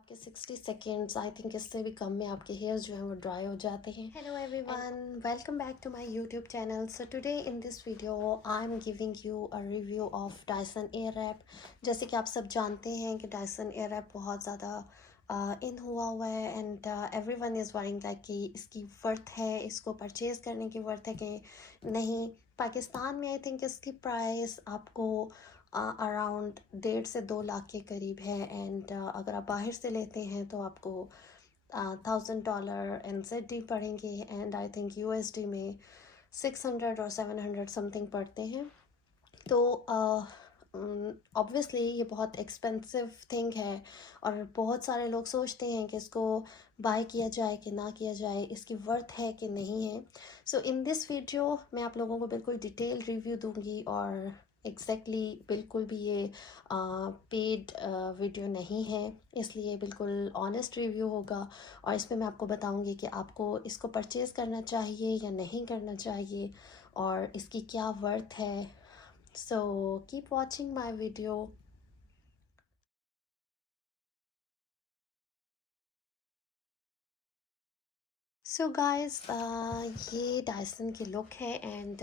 आपके 60 seconds I think इससे भी कम में आपके हेयर्स जो हैं वो ड्राई हो जाते हैं. Hello everyone, welcome back to my YouTube channel. So today in this video I am giving you a review of Dyson Airwrap. जैसे कि आप सब जानते हैं कि डायसन एयररैप बहुत ज़्यादा इन हुआ है and everyone is worrying like कि इसकी वर्थ है, इसको परचेज़ करने की वर्थ है कि नहीं. पाकिस्तान में आई थिंक इसकी प्राइस आपको अराउंड 1.5 से 2 लाख के करीब है एंड अगर आप बाहर से लेते हैं तो आपको $1,000 NZD पड़ेंगे एंड आई थिंक USD में 600 और 700 समथिंग पड़ते हैं. तो ऑब्वियसली ये बहुत एक्सपेंसिव थिंग है और बहुत सारे लोग सोचते हैं कि इसको बाय किया जाए कि ना किया जाए, इसकी वर्थ है कि नहीं है. सो इन दिस वीडियो मैं आप लोगों को बिल्कुल डिटेल रिव्यू दूंगी और बिल्कुल भी ये पेड वीडियो नहीं है, इसलिए बिल्कुल ऑनेस्ट रिव्यू होगा. और इसमें मैं आपको बताऊंगी कि आपको इसको परचेज़ करना चाहिए या नहीं करना चाहिए और इसकी क्या वर्थ है. So keep watching my video. So guys, ये डायसन की लुक है एंड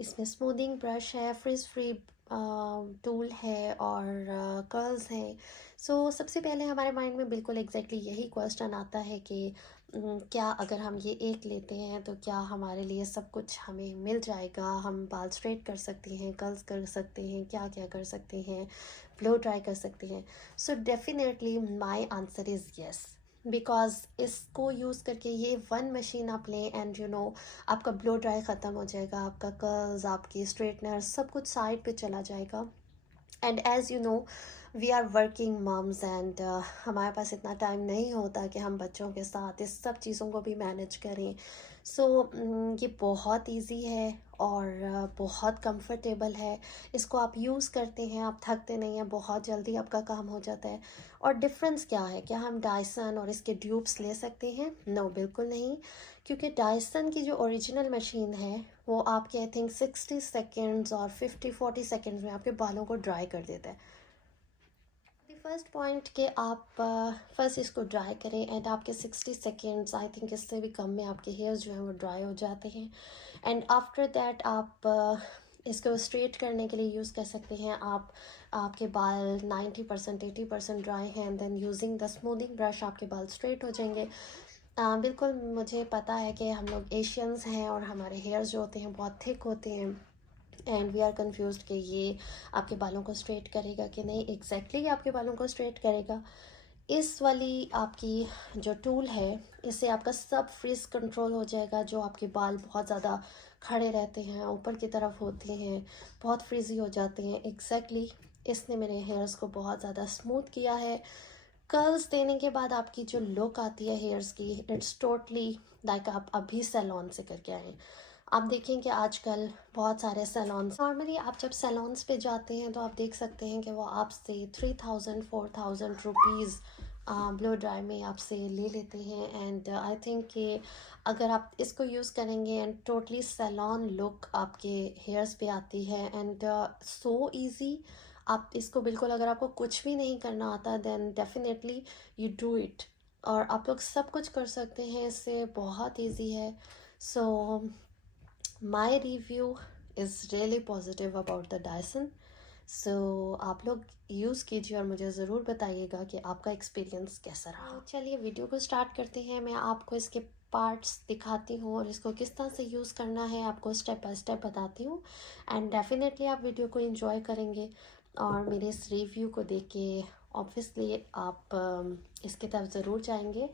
इसमें स्मूदिंग ब्रश है, फ्रिज फ्री टूल है और कर्ल्स हैं. सो सबसे पहले हमारे माइंड में बिल्कुल यही क्वेश्चन आता है कि क्या अगर हम ये एक लेते हैं तो क्या हमारे लिए सब कुछ हमें मिल जाएगा, हम बाल स्ट्रेट कर सकते हैं, कर्ल्स कर सकते हैं, क्या क्या कर सकते हैं, ब्लो ड्राई कर सकते हैं. So definitely my answer is yes. Because इसको यूज़ करके ये वन मशीन आप लें एंड आपका ब्लो ड्राई ख़त्म हो जाएगा, आपका कर्ल्स, आपकी स्ट्रेटनर सब कुछ साइड पे चला जाएगा. And as you know, we are working moms and हमारे पास इतना टाइम नहीं होता कि हम बच्चों के साथ इस सब चीज़ों को भी मैनेज करें. सो ये बहुत इजी है और बहुत कंफर्टेबल है. इसको आप यूज़ करते हैं, आप थकते नहीं हैं, बहुत जल्दी आपका काम हो जाता है. और डिफरेंस क्या है, क्या हम डायसन और इसके ड्यूब्स ले सकते हैं? नो, बिल्कुल नहीं. क्योंकि डायसन की जो ओरिजिनल मशीन है वो आपके आई थिंक 60 सेकेंड्स और 50-40 सेकेंड्स में आपके बालों को ड्राई कर देता है. फर्स्ट पॉइंट कि आप फर्स्ट इसको ड्राई करें एंड आपके 60 सेकेंड्स आई थिंक इससे भी कम में आपके हेयर्स जो हैं वो ड्राई हो जाते हैं. एंड आफ्टर दैट आप इसको स्ट्रेट करने के लिए यूज़ कर सकते हैं. आपके बाल 90% 80% ड्राई हैं and then using the smoothing brush आपके बाल स्ट्रेट हो जाएंगे. बिल्कुल मुझे पता है कि हम लोग एशियंस हैं और हमारे हेयर्स जो होते हैं बहुत थिक होते हैं एंड वी आर कन्फ्यूज्ड कि ये आपके बालों को स्ट्रेट करेगा कि नहीं. आपके बालों को स्ट्रेट करेगा. इस वाली आपकी जो टूल है, इससे आपका सब फ्रिज कंट्रोल हो जाएगा. जो आपके बाल बहुत ज़्यादा खड़े रहते हैं, ऊपर की तरफ होते हैं, बहुत फ्रिजी हो जाते हैं, इसने मेरे हेयर्स को बहुत ज़्यादा स्मूथ किया है. कर्ल्स देने के बाद आपकी जो लुक आती है हेयर्स की, इट्स टोटली लाइक आप अभी सैलून से करके आए. आप देखें कि आजकल बहुत सारे सैलून्स, नॉर्मली आप जब सैलून्स पे जाते हैं तो आप देख सकते हैं कि वो आपसे 3,000 4,000 रुपीज़ ब्लो ड्राई में आपसे ले लेते हैं. एंड आई थिंक कि अगर आप इसको यूज़ करेंगे एंड टोटली सैलून लुक आपके हेयर्स पे आती है एंड सो इजी. आप इसको बिल्कुल, अगर आपको कुछ भी नहीं करना आता then definitely you do it. और आप लोग सब कुछ कर सकते हैं इससे, बहुत इजी है. So my review is really positive about the Dyson. So आप लोग यूज़ कीजिए और मुझे ज़रूर बताइएगा कि आपका एक्सपीरियंस कैसा रहा. तो चलिए वीडियो को स्टार्ट करते हैं. मैं आपको इसके पार्ट्स दिखाती हूँ और इसको किस तरह से यूज़ करना है आपको स्टेप बाय स्टेप बताती हूँ. एंड डेफिनेटली आप वीडियो को एंजॉय करेंगे और मेरे इस रिव्यू को देख के ऑब्वियसली आप इसकी तरफ ज़रूर जाएंगे.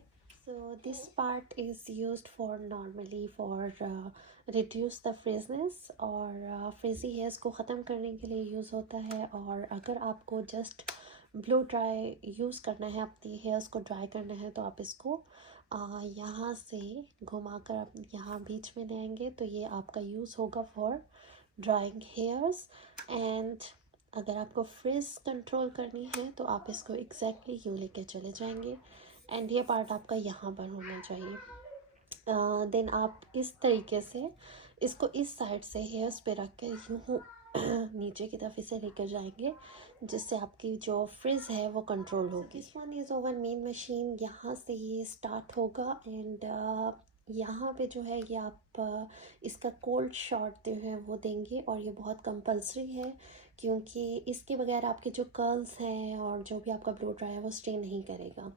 So this part is used for normally for reduce the frizziness और फ्रिजी हेयर्स को ख़त्म करने के लिए यूज़ होता है. और अगर आपको जस्ट ब्लो ड्राई यूज़ करना है, अपनी हेयर्स को ड्राई करना है, तो आप इसको यहाँ से घुमाकर आप यहाँ बीच में ले आएंगे तो ये आपका यूज़ होगा फॉर ड्राइंग हेयर्स. एंड अगर आपको फ्रिज कंट्रोल करनी है तो आप इसको यूँ लेके चले जाएंगे एंड ये पार्ट आपका यहाँ पर होना चाहिए. देन आप इस तरीके से इसको इस साइड से हेयर्स पे रख के यूँ नीचे की तरफ इसे लेकर जाएंगे, जिससे आपकी जो फ्रिज है वो कंट्रोल होगी। This one is over main machine, यहाँ से ये स्टार्ट होगा एंड यहाँ पे जो है ये आप इसका कोल्ड शॉट जो है वो देंगे, और ये बहुत कंपलसरी है क्योंकि इसके बगैर आपके जो कर्ल्स हैं और जो भी आपका ब्लो ड्राई है वो स्टे नहीं करेगा।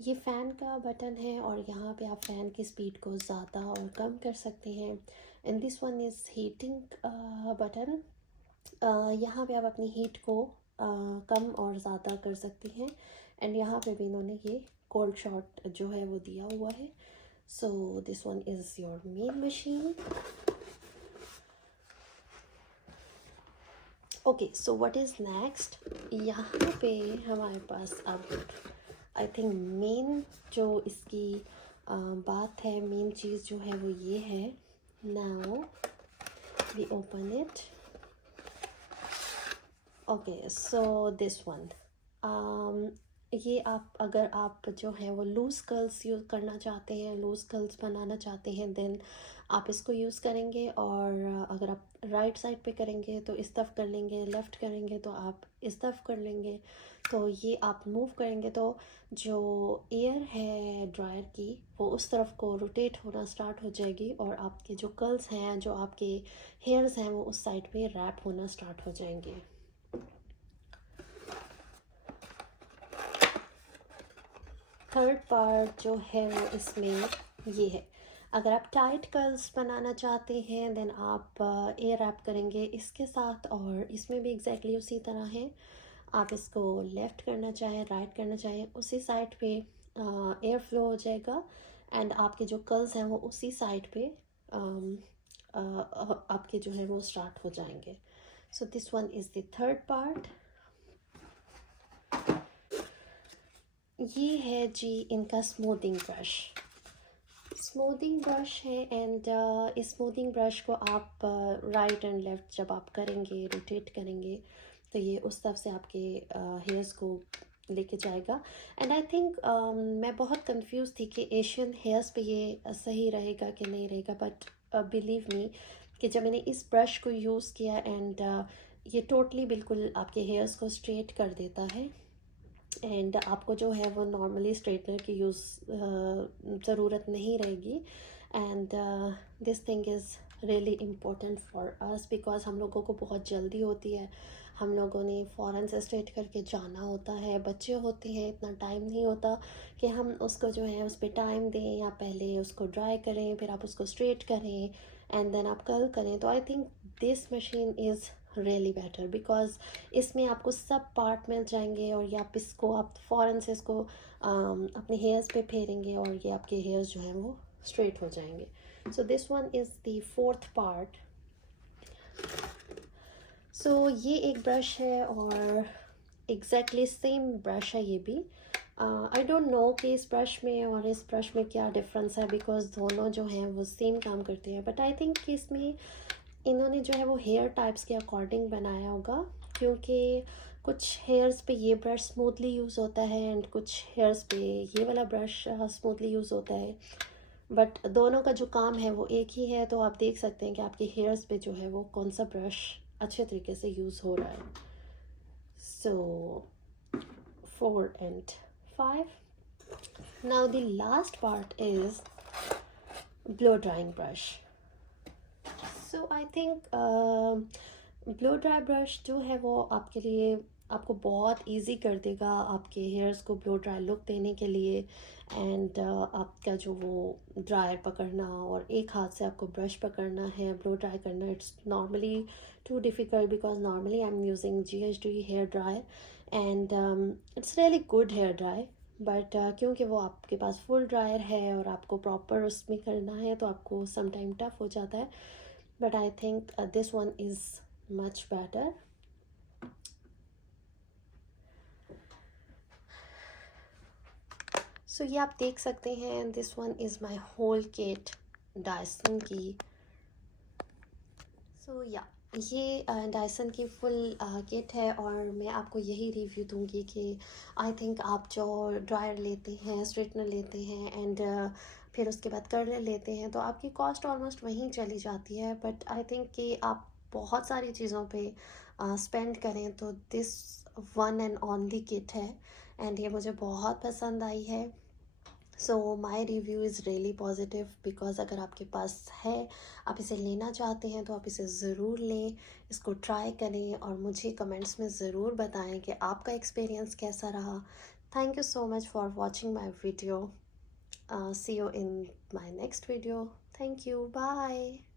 ये फ़ैन का बटन है और यहाँ पे आप फ़ैन की स्पीड को ज़्यादा और कम कर सकते हैं। And this one is heating button. यहाँ पे आप अपनी हीट को कम और ज़्यादा कर सकते हैं। एंड यहाँ पे भी इन्होंने ये कोल्ड शॉट जो है वो दिया हुआ है। सो this one is your main machine. Okay, so what is next, यहाँ पे हमारे पास अब आई थिंक मेन जो इसकी बात है, मेन चीज़ जो है वो ये है। Now we open it. Okay, so this one, ये आप अगर आप जो है वो लूज़ कर्ल्स यूज़ करना चाहते हैं, लूज़ कर्ल्स बनाना चाहते हैं, देन आप इसको यूज़ करेंगे। और अगर आप राइट साइड पे करेंगे तो इस तरफ कर लेंगे, लेफ़्ट करेंगे तो आप इस तरफ कर लेंगे। तो ये आप मूव करेंगे तो जो एयर है ड्रायर की वो उस तरफ को रोटेट होना स्टार्ट हो जाएगी, और आपके जो कर्ल्स हैं, जो आपके हेयर्स हैं, वो उस साइड पे रैप होना स्टार्ट हो जाएंगे। थर्ड पार्ट जो है वो इसमें ये है, अगर आप टाइट कर्ल्स बनाना चाहते हैं देन आप एयर रैप करेंगे इसके साथ, और इसमें भी एग्जैक्टली उसी तरह है। आप इसको लेफ़्ट करना चाहें, राइट करना चाहें, उसी साइड पे एयर फ्लो हो जाएगा एंड आपके जो कर्ल्स हैं वो उसी साइड पे आपके जो है वो स्टार्ट हो जाएंगे। So this one is the third part. ये है जी इनका स्मूथिंग ब्रश। स्मूथिंग ब्रश है एंड इस स्मूथिंग ब्रश को आप राइट एंड लेफ़्ट जब आप करेंगे, रोटेट करेंगे, तो ये उस तरफ से आपके हेयर्स को लेके जाएगा। एंड आई थिंक मैं बहुत कंफ्यूज थी कि एशियन हेयर्स पे ये सही रहेगा कि नहीं रहेगा, बट बिलीव मी कि जब मैंने इस ब्रश को यूज़ किया एंड ये टोटली बिल्कुल आपके हेयर्स को स्ट्रेट कर देता है। एंड आपको जो है वो नॉर्मली स्ट्रेटनर की यूज़ ज़रूरत नहीं रहेगी। And this thing is really important for us because हम लोगों को बहुत जल्दी होती है, हम लोगों ने फ़ौरन से स्ट्रेट करके जाना होता है, बच्चे होते हैं, इतना टाइम नहीं होता कि हम उसको जो है उस पर टाइम दें, या पहले उसको ड्राई करें फिर आप उसको स्ट्रेट करें एंड देन आप कर्ल करें। तो I think this machine is really better because इसमें आपको सब पार्ट मिल जाएंगे, और ये आप इसको आप फ़ौरन से इसको अपने हेयर्स पे फेरेंगे और ये आपके हेयर्स जो हैं वो स्ट्रेट हो जाएंगे। So this one is the fourth part. So ये एक ब्रश है और एग्जैक्टली सेम ब्रश है ये भी। आई डोंट नो कि इस ब्रश में और इस ब्रश में क्या डिफरेंस है बिकॉज दोनों जो हैं वो सेम काम करते हैं, बट आई थिंक कि इसमें इन्होंने जो है वो हेयर टाइप्स के अकॉर्डिंग बनाया होगा, क्योंकि कुछ हेयर्स पे ये ब्रश स्मूथली यूज़ होता है एंड कुछ हेयर्स पे ये वाला ब्रश स्मूथली यूज़ होता है, बट दोनों का जो काम है वो एक ही है। तो आप देख सकते हैं कि आपके हेयर्स पे जो है वो कौन सा ब्रश अच्छे तरीके से यूज़ हो रहा है। सो 4 and 5. Now the last part is blow drying brush. So I think blow dry brush जो है वो आपके लिए आपको बहुत इजी कर देगा आपके हेयर्स को ब्लो ड्राई लुक देने के लिए। एंड आपका जो वो ड्रायर पकड़ना और एक हाथ से आपको ब्रश पकड़ना है ब्लो ड्राई करना, it's normally too difficult because normally I am using GHD hair dryer and it's really good hair dry, but क्योंकि वो आपके पास फुल ड्रायर है और आपको प्रॉपर उसमें करना है तो आपको सम टाइम टफ हो जाता है, but I think this one is much better. So ये आप देख सकते हैं, this one is my whole kit Dyson की। So yeah, ये डायसन की फुल किट है और मैं आपको यही रिव्यू दूंगी कि आई थिंक आप जो ड्रायर लेते हैं, स्ट्रेटनर लेते हैं एंड फिर उसके बाद कर्लर लेते हैं तो आपकी कॉस्ट ऑलमोस्ट वहीं चली जाती है, बट आई थिंक कि आप बहुत सारी चीज़ों पे स्पेंड करें तो this one and only kit है, एंड ये मुझे बहुत पसंद आई है। So my review is really positive because अगर आपके पास है, आप इसे लेना चाहते हैं तो आप इसे ज़रूर लें, इसको ट्राई करें और मुझे कमेंट्स में ज़रूर बताएं कि आपका एक्सपीरियंस कैसा रहा। Thank you so much for watching my video. See you in my next video. Thank you. Bye.